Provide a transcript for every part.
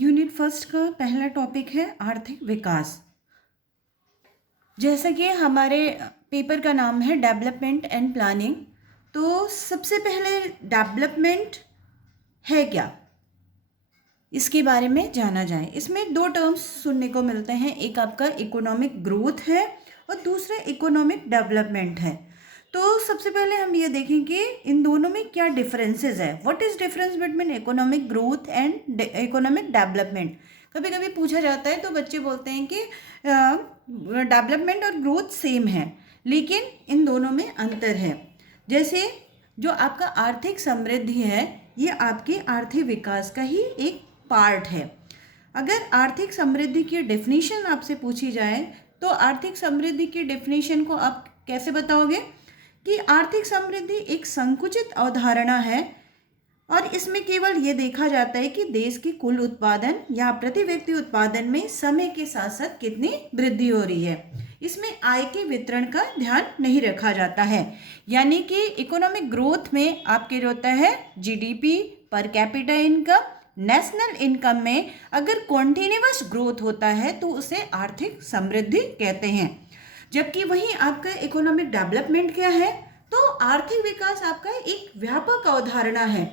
Unit first का पहला topic है आर्थिक विकास। जैसा कि हमारे पेपर का नाम है डेवलपमेंट एंड प्लानिंग, तो सबसे पहले डेवलपमेंट है क्या, इसके बारे में जाना जाए। इसमें दो टर्म्स सुनने को मिलते हैं, एक आपका इकोनॉमिक ग्रोथ है और दूसरा इकोनॉमिक डेवलपमेंट है। तो सबसे पहले हम ये देखें कि इन दोनों में क्या डिफरेंसेस है। What is difference between economic growth and economic development. कभी कभी पूछा जाता है तो बच्चे बोलते हैं कि डेवलपमेंट और ग्रोथ सेम है, लेकिन इन दोनों में अंतर है। जैसे जो आपका आर्थिक समृद्धि है, ये आपके आर्थिक विकास का ही एक पार्ट है। अगर आर्थिक समृद्धि की डेफिनेशन आपसे पूछी जाए तो आर्थिक समृद्धि की डेफिनेशन को आप कैसे बताओगे कि आर्थिक समृद्धि एक संकुचित अवधारणा है और इसमें केवल ये देखा जाता है कि देश की कुल उत्पादन या प्रति व्यक्ति उत्पादन में समय के साथ साथ कितनी वृद्धि हो रही है। इसमें आय के वितरण का ध्यान नहीं रखा जाता है। यानी कि इकोनॉमिक ग्रोथ में आपके होता है GDP, per capita income, national income में अगर कॉन्टिन्यूअस ग्रोथ होता है तो उसे आर्थिक समृद्धि कहते हैं। जबकि वहीं आपका इकोनॉमिक डेवलपमेंट क्या है, तो आर्थिक विकास आपका एक व्यापक अवधारणा है,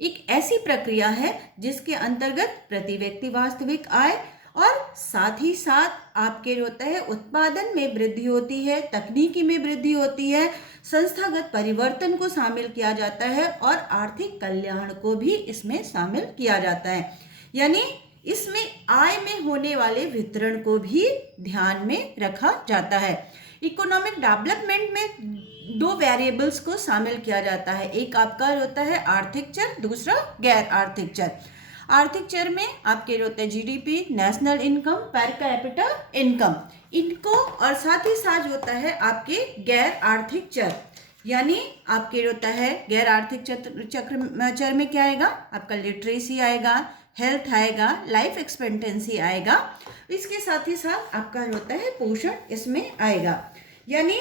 एक ऐसी प्रक्रिया है जिसके अंतर्गत प्रति व्यक्ति वास्तविक आय और साथ ही साथ आपके होता है उत्पादन में वृद्धि होती है, तकनीकी में वृद्धि होती है, संस्थागत परिवर्तन को शामिल किया जाता है और आर्थिक कल्याण को भी इसमें शामिल किया जाता है। यानी इसमें आय में होने वाले वितरण को भी ध्यान में रखा जाता है। इकोनॉमिक डेवलपमेंट में दो वेरिएबल्स को शामिल किया जाता है, एक आपका होता है आर्थिक चर, दूसरा गैर आर्थिक चर। आर्थिक चर में आपके होते हैं GDP, national income, per capita income, इनको और साथ ही साथ होता है आपके गैर आर्थिक चर। यानी आपके होता है गैर आर्थिक चर में क्या आएगा, आपका लिटरेसी आएगा, हेल्थ आएगा, लाइफ एक्सपेक्टेंसी आएगा, इसके साथ ही साथ आपका होता है पोषण इसमें आएगा। यानी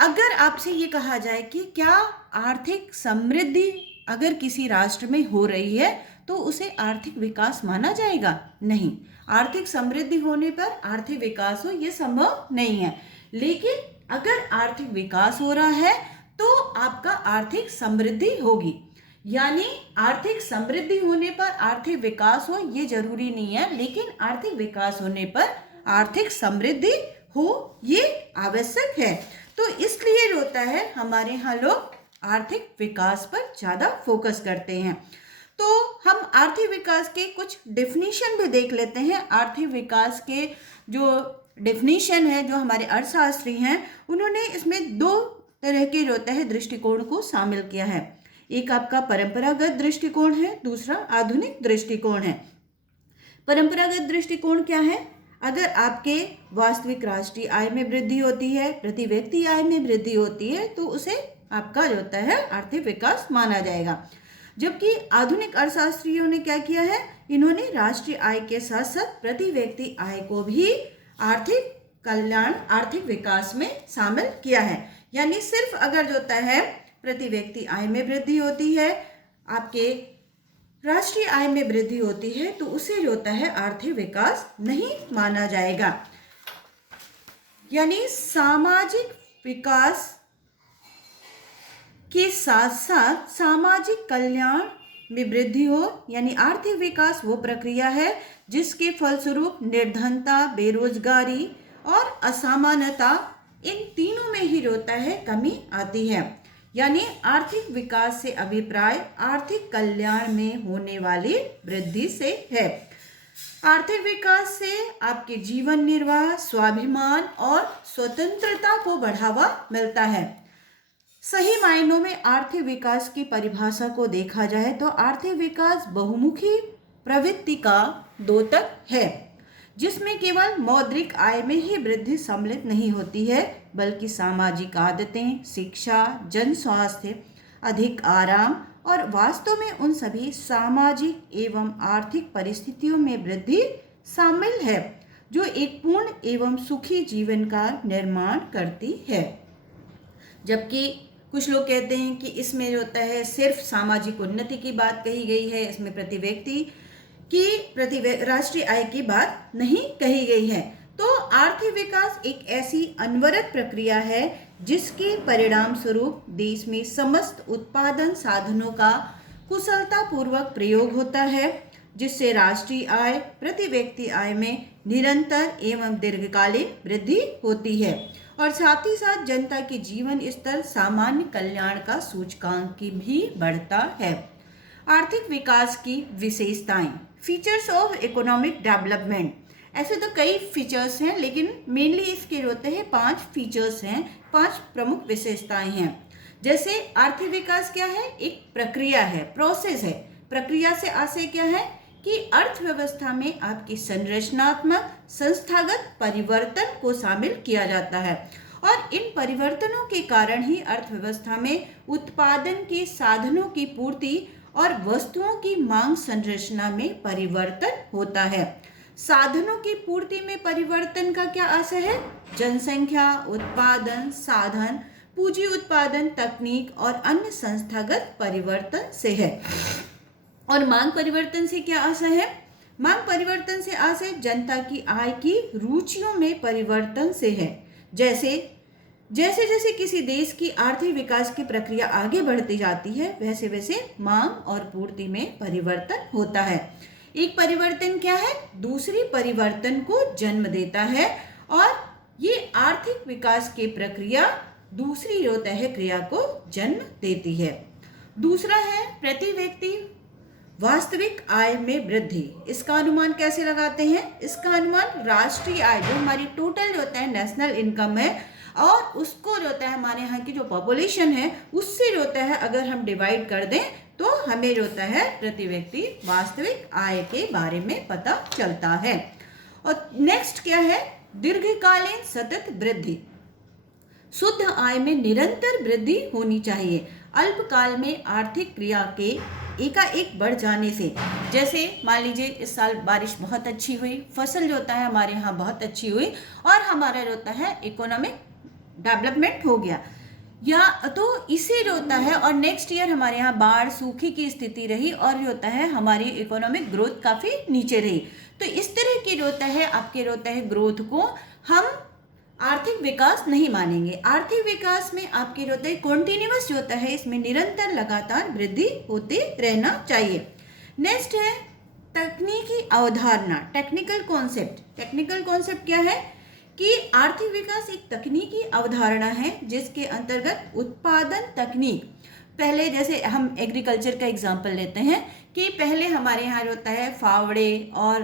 अगर आपसे ये कहा जाए कि क्या आर्थिक समृद्धि अगर किसी राष्ट्र में हो रही है तो उसे आर्थिक विकास माना जाएगा? नहीं, आर्थिक समृद्धि होने पर आर्थिक विकास हो ये संभव नहीं है। लेकिन अगर आर्थिक विकास हो रहा है तो आपका आर्थिक समृद्धि होगी। यानी आर्थिक समृद्धि होने पर आर्थिक विकास हो ये जरूरी नहीं है, लेकिन आर्थिक विकास होने पर आर्थिक समृद्धि हो ये आवश्यक है। तो इसलिए होता है हमारे यहाँ लोग आर्थिक विकास पर ज़्यादा फोकस करते हैं। तो हम आर्थिक विकास के कुछ डेफिनेशन भी देख लेते हैं। आर्थिक विकास के जो डेफिनेशन है, जो हमारे अर्थशास्त्री हैं, उन्होंने इसमें दो तरह के होता है दृष्टिकोण को शामिल किया है। एक आपका परंपरागत दृष्टिकोण है, दूसरा आधुनिक दृष्टिकोण है। परंपरागत दृष्टिकोण क्या है, अगर आपके वास्तविक राष्ट्रीय आय में वृद्धि होती है, प्रति व्यक्ति आय में वृद्धि होती है, तो उसे आपका जो होता है आर्थिक विकास माना जाएगा। जबकि आधुनिक अर्थशास्त्रियों ने क्या किया है, इन्होंने राष्ट्रीय आय के साथ साथ प्रति व्यक्ति आय को भी आर्थिक कल्याण, आर्थिक विकास में शामिल किया है। यानी सिर्फ अगर जो होता है प्रति व्यक्ति आय में वृद्धि होती है, आपके राष्ट्रीय आय में वृद्धि होती है, तो उसे जो होता है आर्थिक विकास नहीं माना जाएगा। यानी सामाजिक विकास के साथ साथ सामाजिक कल्याण में वृद्धि हो, यानी आर्थिक विकास वो प्रक्रिया है जिसके फलस्वरूप निर्धनता, बेरोजगारी और असमानता, इन तीनों में ही होता है कमी आती है। यानी आर्थिक विकास से अभिप्राय आर्थिक कल्याण में होने वाली वृद्धि से है। आर्थिक विकास से आपके जीवन निर्वाह, स्वाभिमान और स्वतंत्रता को बढ़ावा मिलता है। सही मायनों में आर्थिक विकास की परिभाषा को देखा जाए तो आर्थिक विकास बहुमुखी प्रवृत्ति का द्योतक है, जिसमें केवल मौद्रिक आय में ही वृद्धि सम्मिलित नहीं होती है, बल्कि सामाजिक आदतें, शिक्षा, जन स्वास्थ्य, अधिक आराम और वास्तव में उन सभी सामाजिक एवं आर्थिक परिस्थितियों में वृद्धि शामिल है जो एक पूर्ण एवं सुखी जीवन का निर्माण करती है। जबकि कुछ लोग कहते हैं कि इसमें जो होता है सिर्फ सामाजिक उन्नति की बात कही गई है, इसमें प्रति व्यक्ति की राष्ट्रीय आय की बात नहीं कही गई है। तो आर्थिक विकास एक ऐसी अनवरत प्रक्रिया है जिसके परिणाम स्वरूप देश में समस्त उत्पादन साधनों का कुशलतापूर्वक प्रयोग होता है, जिससे राष्ट्रीय आय प्रति व्यक्ति आय में निरंतर एवं दीर्घकालीन वृद्धि होती है और साथ ही साथ जनता के जीवन स्तर सामान्य कल्याण का सूचकांक भी बढ़ता है। आर्थिक विकास की विशेषताएं, फीचर्स ऑफ इकोनॉमिक डेवलपमेंट। ऐसे तो कई फीचर्स हैं, लेकिन मेनली इसके होते हैं 5 फीचर्स हैं, 5 प्रमुख विशेषताएं हैं। जैसे आर्थिक विकास क्या है, एक प्रक्रिया है, प्रोसेस है। प्रक्रिया से आशय क्या है कि अर्थव्यवस्था में आपकी संरचनात्मक संस्थागत परिवर्तन को शामिल किया जाता है और इन परिवर्तनों के कारण ही अर्थव्यवस्था में उत्पादन के साधनों की पूर्ति और वस्तुओं की मांग संरचना में परिवर्तन होता है। साधनों की पूर्ति में परिवर्तन का क्या आशय है? जनसंख्या, उत्पादन, साधन, पूंजी उत्पादन, तकनीक और अन्य संस्थागत परिवर्तन से है। और मांग परिवर्तन से क्या आशय है? मांग परिवर्तन से आशय जनता की आय की रुचियों में परिवर्तन से है। जैसे जैसे किसी देश की आर्थिक विकास की प्रक्रिया आगे बढ़ती जाती है, वैसे वैसे मांग और पूर्ति में परिवर्तन होता है। एक परिवर्तन क्या है? दूसरी परिवर्तन को जन्म देता है और ये आर्थिक विकास की प्रक्रिया दूसरी जो तय क्रिया को जन्म देती है। दूसरा है प्रति व्यक्ति वास्तविक आय में वृद्धि। इसका अनुमान कैसे लगाते हैं? इसका अनुमान राष्ट्रीय आय, जो हमारी टोटल जो होता है नेशनल इनकम है, और उसको जो होता है हमारे यहाँ की जो पॉपुलेशन है उससे जो होता है अगर हम डिवाइड कर दें तो हमें जो होता है प्रति व्यक्ति वास्तविक आय के बारे में पता चलता है। और नेक्स्ट क्या है? दीर्घकालीन सतत वृद्धि। शुद्ध आय में निरंतर वृद्धि होनी चाहिए। अल्पकाल में आर्थिक क्रिया के एकाएक बढ़ जाने से, जैसे मान लीजिए इस साल बारिश बहुत अच्छी हुई, फसल जो होता है हमारे यहाँ बहुत अच्छी हुई और हमारा जो होता है इकोनॉमिक डेवलपमेंट हो गया, या तो इसे जो होता है और नेक्स्ट ईयर हमारे यहाँ बाढ़ सूखी की स्थिति रही और जो होता है हमारी इकोनॉमिक ग्रोथ काफ़ी नीचे रही, तो इस तरह की जो होता है आपके जो होता है ग्रोथ को हम आर्थिक विकास नहीं मानेंगे। आर्थिक विकास में आपके जो होता है कॉन्टिन्यूअस जो होता है, इसमें निरंतर लगातार वृद्धि होते रहना चाहिए। नेक्स्ट है तकनीकी अवधारणा, टेक्निकल कॉन्सेप्ट। टेक्निकल कॉन्सेप्ट क्या है कि आर्थिक विकास एक तकनीकी अवधारणा है जिसके अंतर्गत उत्पादन तकनीक, पहले जैसे हम एग्रीकल्चर का एग्जांपल लेते हैं कि पहले हमारे यहाँ जो होता है फावड़े और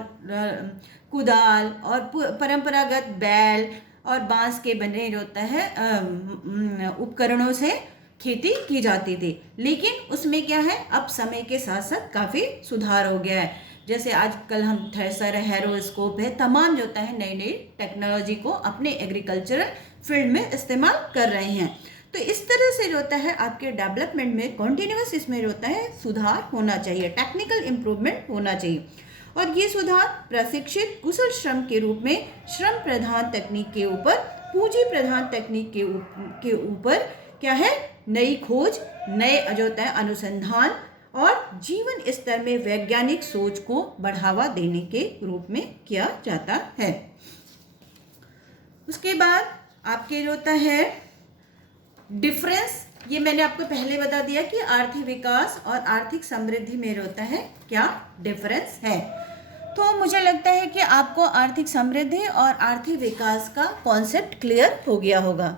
कुदाल और परंपरागत बैल और बांस के बने जो होता है उपकरणों से खेती की जाती थी, लेकिन उसमें क्या है अब समय के साथ साथ काफ़ी सुधार हो गया है। जैसे आजकल हम थ्रेसर, हैरोस्कोप है, तमाम जो होता है नई नई टेक्नोलॉजी को अपने एग्रीकल्चरल फील्ड में इस्तेमाल कर रहे हैं। तो इस तरह से जो होता है आपके डेवलपमेंट में कॉन्टिन्यूअस इसमें जो होता है सुधार होना चाहिए, टेक्निकल इम्प्रूवमेंट होना चाहिए। और ये सुधार प्रशिक्षित कुशल श्रम के रूप में श्रम प्रधान तकनीक के ऊपर, पूंजी प्रधान तकनीक के ऊपर क्या है, नई खोज, नए जो होता है अनुसंधान और जीवन स्तर में वैज्ञानिक सोच को बढ़ावा देने के रूप में किया जाता है। उसके बाद आपके जो होता है डिफरेंस, ये मैंने आपको पहले बता दिया कि आर्थिक विकास और आर्थिक समृद्धि में होता है क्या डिफरेंस है। तो मुझे लगता है कि आपको आर्थिक समृद्धि और आर्थिक विकास का कॉन्सेप्ट क्लियर हो गया होगा।